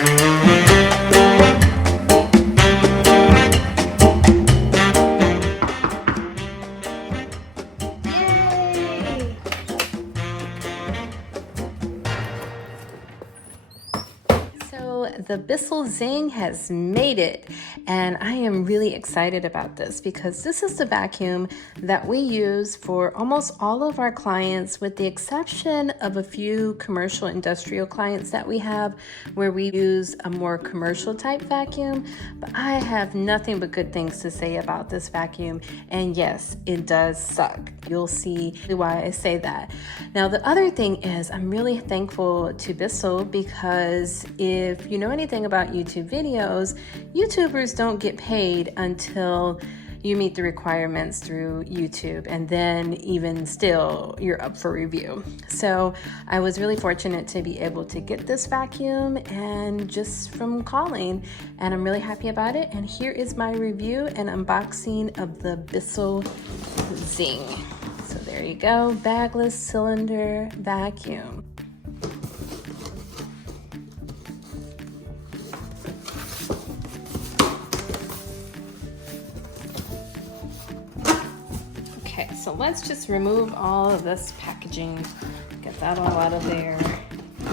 So the Bissell Zing has made it, and I am really excited about this because this is the vacuum that we use for almost all of our clients, with the exception of a few commercial industrial clients that we have where we use a more commercial type vacuum. But I have nothing but good things to say about this vacuum, and yes, it does suck. You'll see why I say that. Now, the other thing is I'm really thankful to Bissell because if you know anything about YouTube videos, YouTubers don't get paid until you meet the requirements through YouTube, and then even still you're up for review. So I was really fortunate to be able to get this vacuum and just from calling, and I'm really happy about it. And here is my review and unboxing of the Bissell Zing. So there you go, bagless cylinder vacuum. Okay, so let's just remove all of this packaging, get that all out of there. Put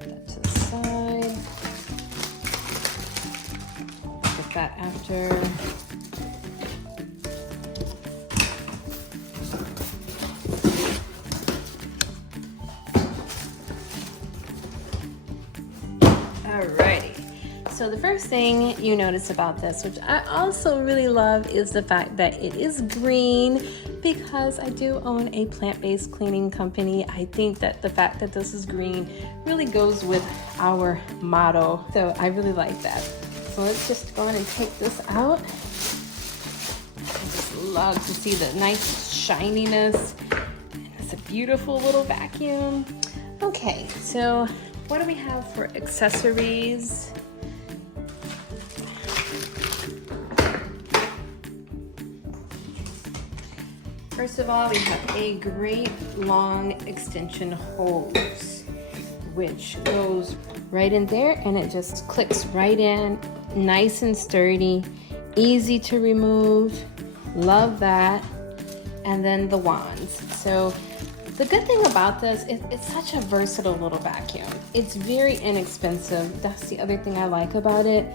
that to the side. Get that after. Alrighty. So the first thing you notice about this, which I also really love, is the fact that it is green, because I do own a plant-based cleaning company. I think that the fact that this is green really goes with our motto. So I really like that. So let's just go ahead and take this out. I just love to see the nice shininess. It's a beautiful little vacuum. Okay, so what do we have for accessories? First of all, we have a great long extension hose, which goes right in there, and it just clicks right in, nice and sturdy, easy to remove. Love that. And then the wands. So the good thing about this is it's such a versatile little vacuum. It's very inexpensive. That's the other thing I like about it.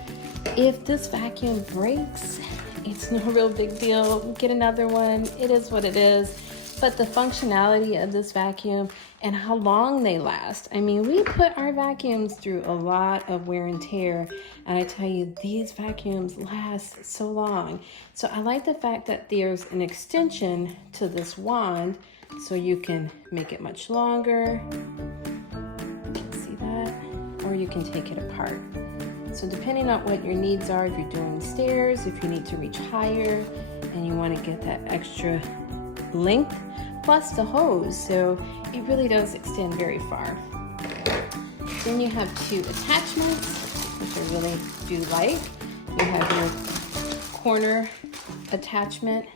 If this vacuum breaks, it's no real big deal. Get another one. It is what it is. But the functionality of this vacuum and how long they last. I mean, we put our vacuums through a lot of wear and tear, and I tell you, these vacuums last so long. So I like the fact that there's an extension to this wand, so you can make it much longer. See that? Or you can take it apart. So depending on what your needs are, if you're doing stairs, if you need to reach higher and you want to get that extra length, plus the hose, so it really does extend very far. Then you have two attachments, which I really do like. You have your corner attachment.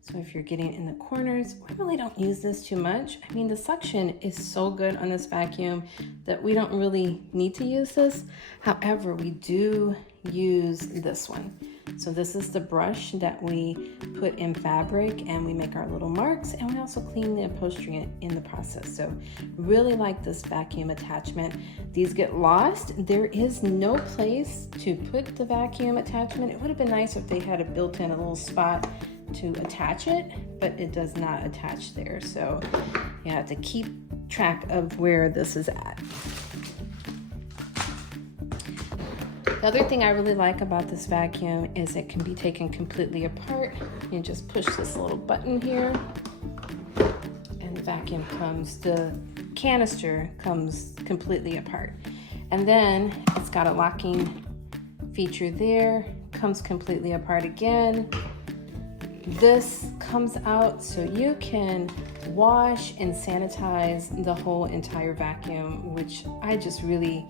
So if you're getting in the corners, we really don't use this too much. I mean, the suction is so good on this vacuum that we don't really need to use this. However, we do use this one. So this is the brush that we put in fabric, and we make our little marks, and we also clean the upholstery in the process. So really like this vacuum attachment. These get lost. There is no place to put the vacuum attachment. It would have been nice if they had a built-in a little spot to attach it, but it does not attach there. So you have to keep track of where this is at. The other thing I really like about this vacuum is it can be taken completely apart. You just push this little button here, and the vacuum comes, the canister comes completely apart. And then it's got a locking feature there, comes completely apart again. This comes out so you can wash and sanitize the whole entire vacuum, which I just really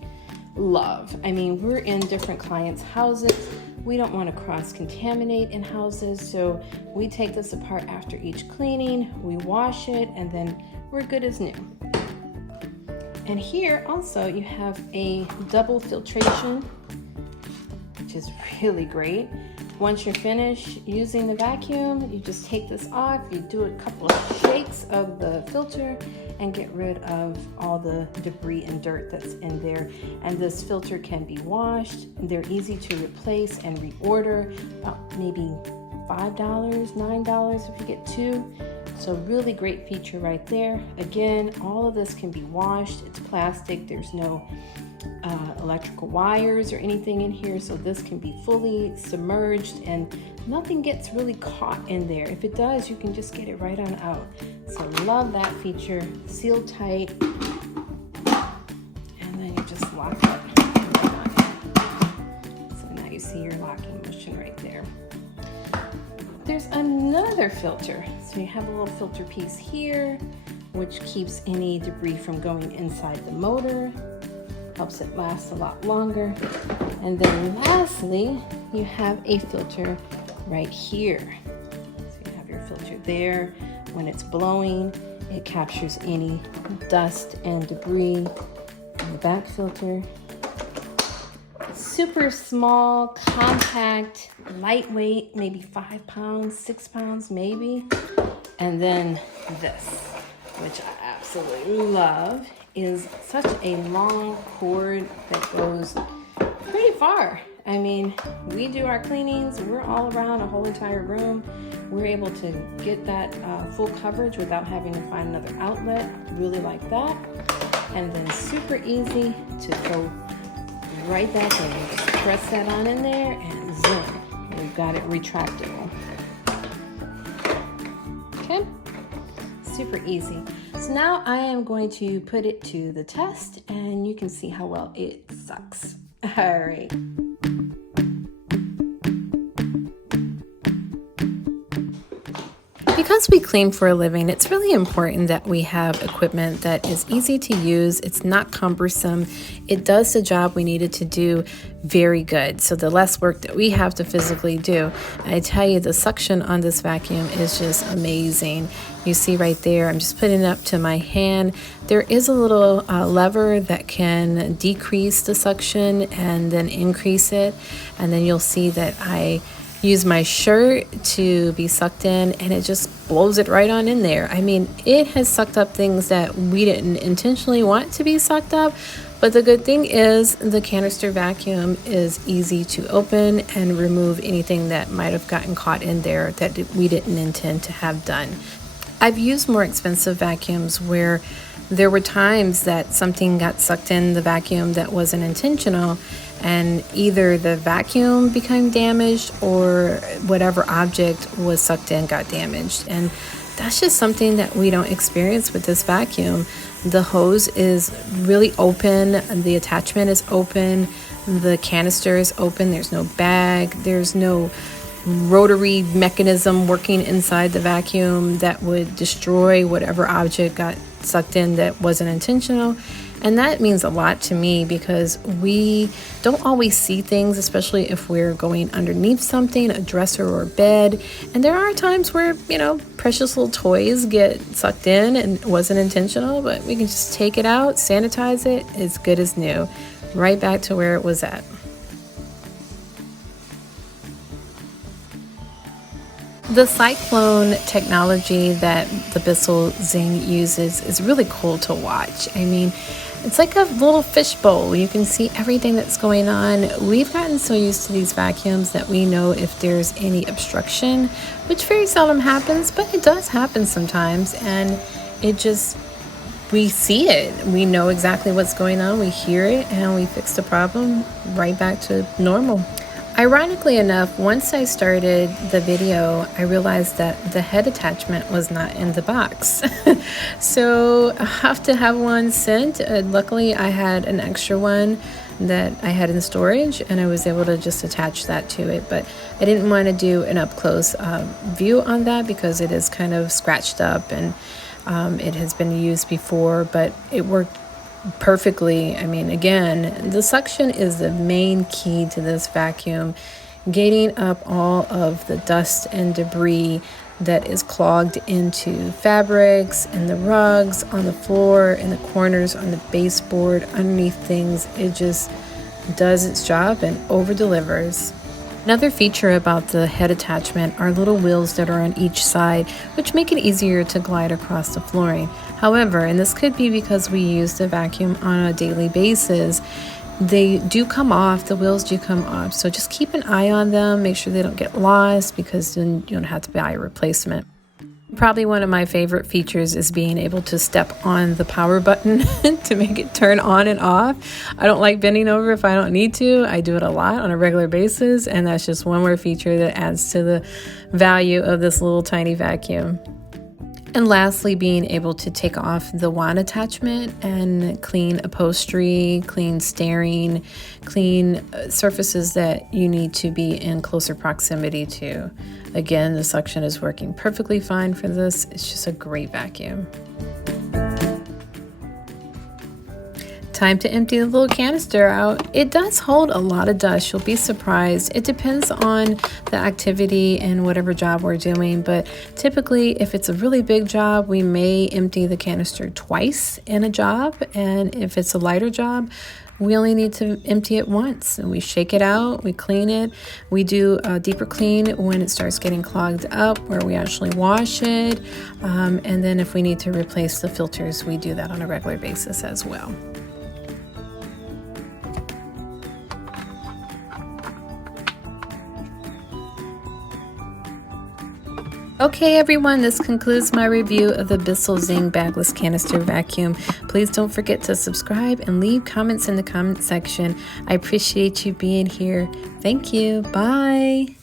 love. I mean, we're in different clients' houses. We don't want to cross-contaminate in houses, so we take this apart after each cleaning, we wash it, and then we're good as new. And here also you have a double filtration, which is really great. Once you're finished using the vacuum, you just take this off, you do a couple of shakes of the filter and get rid of all the debris and dirt that's in there. And this filter can be washed. They're easy to replace and reorder, about maybe $5, $9 if you get two. So really great feature right there. Again, all of this can be washed. It's plastic, there's no electrical wires or anything in here, so this can be fully submerged and nothing gets really caught in there. If it does, you can just get it right on out. So love that feature. Sealed tight, and then you just lock it right on it. So now you see your locking motion right there. There's another filter. So you have a little filter piece here, which keeps any debris from going inside the motor. Helps it last a lot longer. And then lastly, you have a filter right here. So you have your filter there. When it's blowing, it captures any dust and debris in the back filter. Super small, compact, lightweight, maybe 5 pounds, 6 pounds maybe. And then this, which I absolutely love, is such a long cord that goes pretty far. I mean, we do our cleanings, we're all around a whole entire room. We're able to get that full coverage without having to find another outlet. Really like that. And then super easy to go right back in. Just press that on in there and zoom. We've got it retractable. Okay, super easy. So now I am going to put it to the test and you can see how well it sucks. All right. Because we clean for a living, it's really important that we have equipment that is easy to use. It's not cumbersome. It does the job we need it to do very good. So the less work that we have to physically do, I tell you, the suction on this vacuum is just amazing. You see right there, I'm just putting it up to my hand. There is a little lever that can decrease the suction and then increase it. And then you'll see that I use my shirt to be sucked in and it just blows it right on in there. I mean, it has sucked up things that we didn't intentionally want to be sucked up. But the good thing is the canister vacuum is easy to open and remove anything that might have gotten caught in there that we didn't intend to have done. I've used more expensive vacuums where there were times that something got sucked in the vacuum that wasn't intentional, and either the vacuum became damaged or whatever object was sucked in got damaged. And that's just something that we don't experience with this vacuum. The hose is really open, the attachment is open, the canister is open, there's no bag, there's no rotary mechanism working inside the vacuum that would destroy whatever object got sucked in that wasn't intentional. And that means a lot to me because we don't always see things, especially if we're going underneath something, a dresser or a bed. And there are times where, you know, precious little toys get sucked in and it wasn't intentional, but we can just take it out, sanitize it, as good as new, right back to where it was at. The cyclone technology that the Bissell Zing uses is really cool to watch. I mean, it's like a little fishbowl. You can see everything that's going on. We've gotten so used to these vacuums that we know if there's any obstruction, which very seldom happens, but it does happen sometimes. And it just, we see it. We know exactly what's going on. We hear it and we fix the problem right back to normal. Ironically enough, once I started the video, I realized that the head attachment was not in the box. So I have to have one sent. Luckily, I had an extra one that I had in storage and I was able to just attach that to it. But I didn't want to do an up-close view on that because it is kind of scratched up and it has been used before, but it worked perfectly. I mean, again, the suction is the main key to this vacuum, getting up all of the dust and debris that is clogged into fabrics, in the rugs, on the floor, in the corners, on the baseboard, underneath things. It just does its job and over delivers. Another feature about the head attachment are little wheels that are on each side, which make it easier to glide across the flooring. However, and this could be because we use the vacuum on a daily basis, they do come off, the wheels do come off. So just keep an eye on them, make sure they don't get lost, because then you don't have to buy a replacement. Probably one of my favorite features is being able to step on the power button to make it turn on and off. I don't like bending over if I don't need to. I do it a lot on a regular basis, and that's just one more feature that adds to the value of this little tiny vacuum. And lastly, being able to take off the wand attachment and clean upholstery, clean steering, clean surfaces that you need to be in closer proximity to. Again, the suction is working perfectly fine for this. It's just a great vacuum. Time to empty the little canister out. It does hold a lot of dust. You'll be surprised. It depends on the activity and whatever job we're doing, but typically if it's a really big job, we may empty the canister twice in a job, and if it's a lighter job, we only need to empty it once. And we shake it out, we clean it. We do a deeper clean when it starts getting clogged up, where we actually wash it, and then if we need to replace the filters, we do that on a regular basis as well. Okay everyone, this concludes my review of the Bissell Zing Bagless Canister Vacuum. Please don't forget to subscribe and leave comments in the comment section. I appreciate you being here. Thank you. Bye.